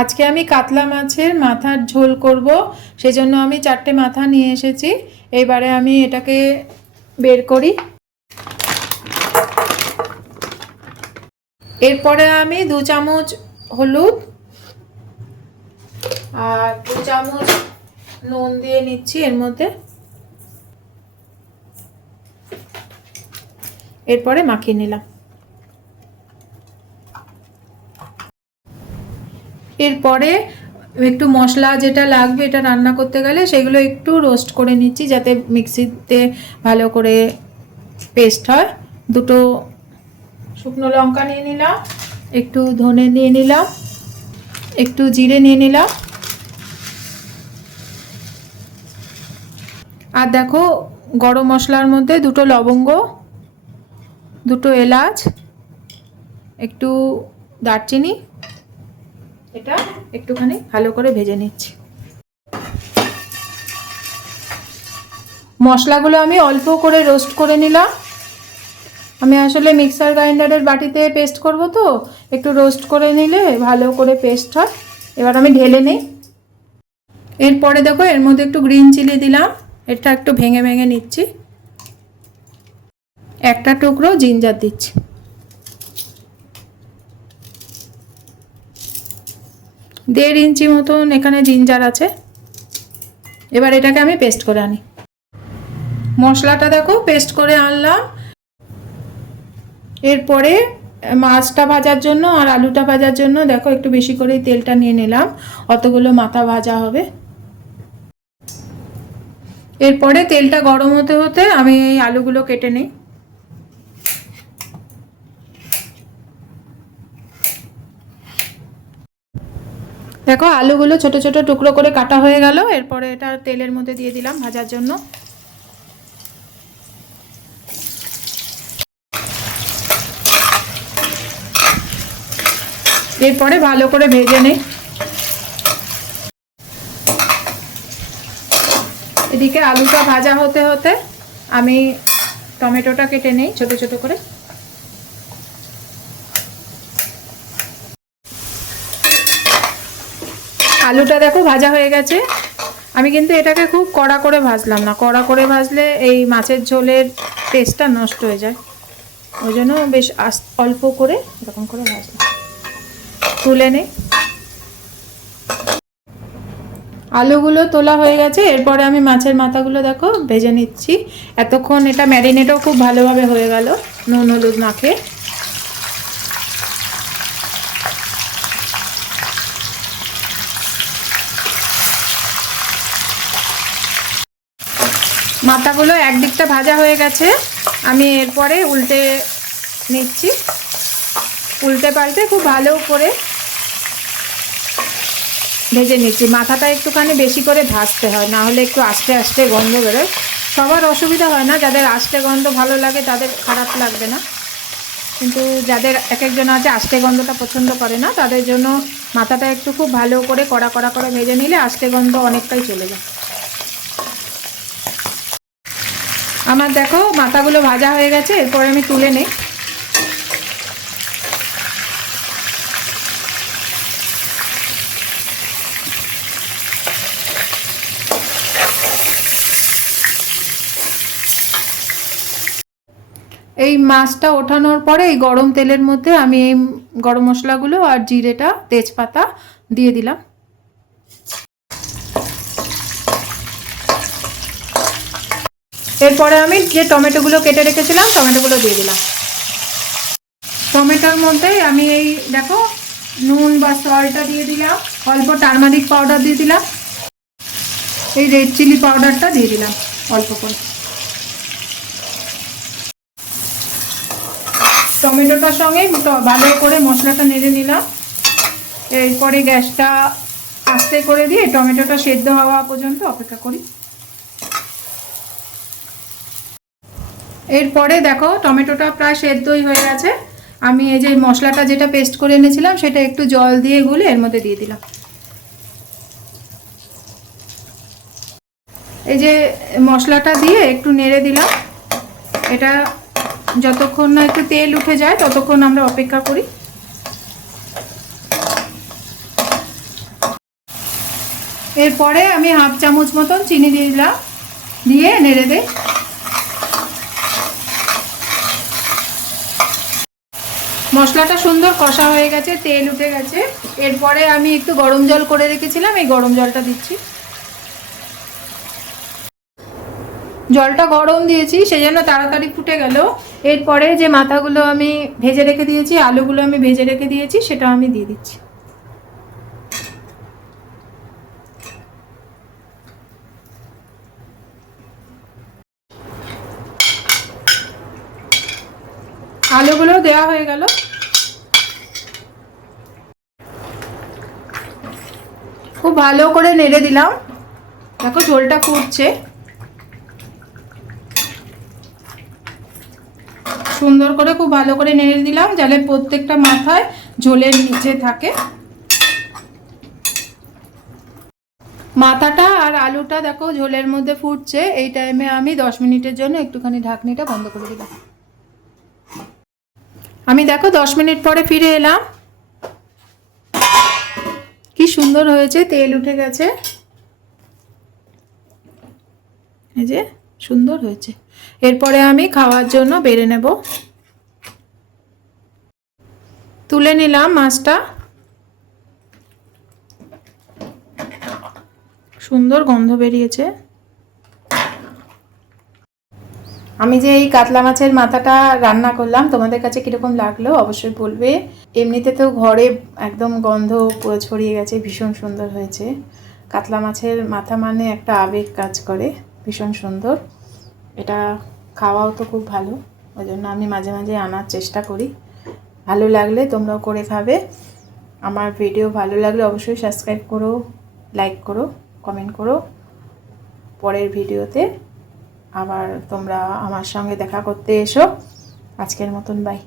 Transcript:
আজকে আমি কাতলা মাছের মাথার ঝোল করব সেই জন্য আমি চারটে মাথা নিয়ে এসেছি। এবারে আমি এটাকে বের করি। এরপরে আমি দু চামচ হলুদ আর দু চামচ নুন দিয়ে নিচ্ছি এর মধ্যে। এরপরে মাখিয়ে নিলাম। এরপরে একটু মশলা যেটা লাগবে এটা রান্না করতে গেলে সেগুলো একটু রোস্ট করে নিচ্ছি যাতে মিক্সিতে ভালো করে পেস্ট হয়। দুটো শুকনো লঙ্কা নিয়ে নিলাম, একটু ধনে নিয়ে নিলাম, একটু জিরে নিয়ে নিলাম। আর দেখো গরম মশলার মধ্যে দুটো লবঙ্গ, দুটো এলাচ, একটু দারচিনি এটা একটুখানি ভালো করে ভেজে নিচ্ছি। মশলাগুলো আমি অল্প করে রোস্ট করে নিলাম। আমি আসলে মিক্সার গ্রাইন্ডারের বাটিতে পেস্ট করব তো, একটু রোস্ট করে নিলে ভালো করে পেস্ট হয়। এবার আমি ঢেলে নিই। এরপরে দেখো, এর মধ্যে একটু গ্রিন চিলি দিলাম। এটা একটু ভেঙে ভেঙে নিচ্ছি। একটা টুকরো জিঞ্জার দিচ্ছি। দেড় ইঞ্চি মতন এখানে জিঞ্জার আছে। এবার এটাকে আমি পেস্ট করে আনি। মশলাটা দেখো, পেস্ট করে আনলাম। এরপরে মাছটা ভাজার জন্য আর আলুটা ভাজার জন্য দেখো, একটু বেশি করে তেলটা নিয়ে নিলাম। অতগুলো মাথা ভাজা হবে। এরপরে তেলটা গরম হতে হতে আমি এই আলুগুলো কেটে নিই। দেখো, আলুগুলো ছোট ছোট টুকরো করে কাটা হয়ে গেল। এরপরে এটা তেলের মধ্যে দিয়ে দিলাম ভাজার জন্য। এরপরে ভালো করে ভেজে নেই। এদিকে আলুটা ভাজা হতে হতে আমি টমেটোটা কেটে নেই, ছোট ছোট করে। আলুটা দেখো ভাজা হয়ে গেছে। আমি কিন্তু এটাকে খুব কড়া করে ভাজলাম না। কড়া করে ভাজলে এই মাছের ঝোলের টেস্টটা নষ্ট হয়ে যায়। ওই জন্য বেশ অল্প করে এরকম করে ভাজলাম। তুলে নেই আলুগুলো তোলা হয়ে গেছে। এরপরে আমি মাছের মাথাগুলো দেখো ভেজে নিচ্ছি। এতক্ষণ এটা ম্যারিনেটও খুব ভালোভাবে হয়ে গেল। নুন, হলুদ মাখে মাথাগুলো একদিকটা ভাজা হয়ে গেছে। আমি এরপরে উল্টে নিচ্ছি। উল্টে পাল্টে খুব ভালো করে ভেজে নিচ্ছি। মাথাটা একটুখানি বেশি করে ভাজতে হয়, না হলে একটু আস্তে আস্তে গন্ধ বেরোয়। সবার অসুবিধা হয় না, যাদের আস্তে গন্ধ ভালো লাগে তাদের খারাপ লাগবে না। কিন্তু যাদের এক একজন আছে আস্তে গন্ধটা পছন্দ করে না, তাদের জন্য মাথাটা একটু খুব ভালো করে কড়া কড়া করে ভেজে নিলে আস্তে গন্ধ অনেকটাই চলে যায়। আমার দেখো মাথাগুলো ভাজা হয়ে গেছে, এরপরে আমি তুলে নেই। এই মাছটা ওঠানোর পরে এই গরম তেলের মধ্যে আমি এই গরম মশলাগুলো আর জিরেটা, তেজপাতা দিয়ে দিলাম। এরপরে আমি যে টমেটোগুলো কেটে রেখেছিলাম, টমেটোগুলো দিয়ে দিলাম। টমেটোর মধ্যে আমি এই দেখো, নুন বা সল্টটা দিয়ে দিলাম, অল্প টার্মারিক পাউডার দিয়ে দিলাম। এই রেড চিলি পাউডারটা দিয়ে দিলাম, অল্প করে। টমেটোটার সঙ্গে ভালো করে মশলাটা নেড়ে নিলাম। এরপরে গ্যাসটা আস্তে করে দিয়ে টমেটোটা সেদ্ধ হওয়া পর্যন্ত অপেক্ষা করি। এরপরে দেখো, টমেটোটা প্রায় সেদ্ধই হয়ে গেছে। আমি এই যে মশলাটা যেটা পেস্ট করে এনেছিলাম, সেটা একটু জল দিয়ে গুলে এর মধ্যে দিয়ে দিলাম। এই যে মশলাটা দিয়ে একটু নেড়ে দিলাম। এটা যতক্ষণ না একটু তেল উঠে যায়, ততক্ষণ আমরা অপেক্ষা করি। এরপরে আমি হাফ চামচ মতন চিনি দিয়ে দিলাম, দিয়ে নেড়ে দিই। মশলাটা সুন্দর কষা হয়ে গেছে, তেল উঠে গেছে। এরপরে আমি একটু গরম জল করে রেখেছিলাম, এই গরম জলটা দিচ্ছি। জলটা গরম দিয়েছি সেই জন্য তাড়াতাড়ি ফুটে গেল। এরপরে যে মাথাগুলো আমি ভেজে রেখে দিয়েছি, আলুগুলো আমি ভেজে রেখে দিয়েছি, সেটা আমি দিয়ে দিচ্ছি। আলুগুলো দেওয়া হয়ে গেল। খুব ভালো করে নেড়ে দিলাম। দেখো ঝোলটা ফুটছে। সুন্দর করে খুব ভালো করে নেড়ে দিলাম যাতে প্রত্যেকটা মাথায় ঝোলের নিচে থাকে। মাথাটা আর আলুটা দেখো ঝোলের মধ্যে ফুটছে। এই টাইমে আমি দশ মিনিটের জন্য একটুখানি ঢাকনিটা বন্ধ করে দিলাম। আমি দেখো দশ মিনিট পরে ফিরে এলাম। কি সুন্দর হয়েছে, তেল উঠে গেছে। এই যে, সুন্দর হয়েছে। এরপরে আমি খাওয়ার জন্য বেড়ে নেব। তুলে নিলাম মাছটা। সুন্দর গন্ধ বেরিয়েছে। আমি যে এই কাতলা মাছের মাথাটা রান্না করলাম, তোমাদের কাছে কীরকম লাগল অবশ্যই বলবে। এমনিতে তো ঘরে একদম গন্ধ পুরো ছড়িয়ে গেছে, ভীষণ সুন্দর হয়েছে। কাতলা মাছের মাথা মানে একটা আবেগ কাজ করে, ভীষণ সুন্দর। এটা খাওয়াও তো খুব ভালো, ওই জন্য আমি মাঝে মাঝে আনার চেষ্টা করি। ভালো লাগলে তোমরাও করে খাবে। আমার ভিডিও ভালো লাগলে অবশ্যই সাবস্ক্রাইব করো, লাইক করো, কমেন্ট করো। পরের ভিডিওতে আবার তোমরা আমার সঙ্গে দেখা করতে এসো। আজকের মতন বাই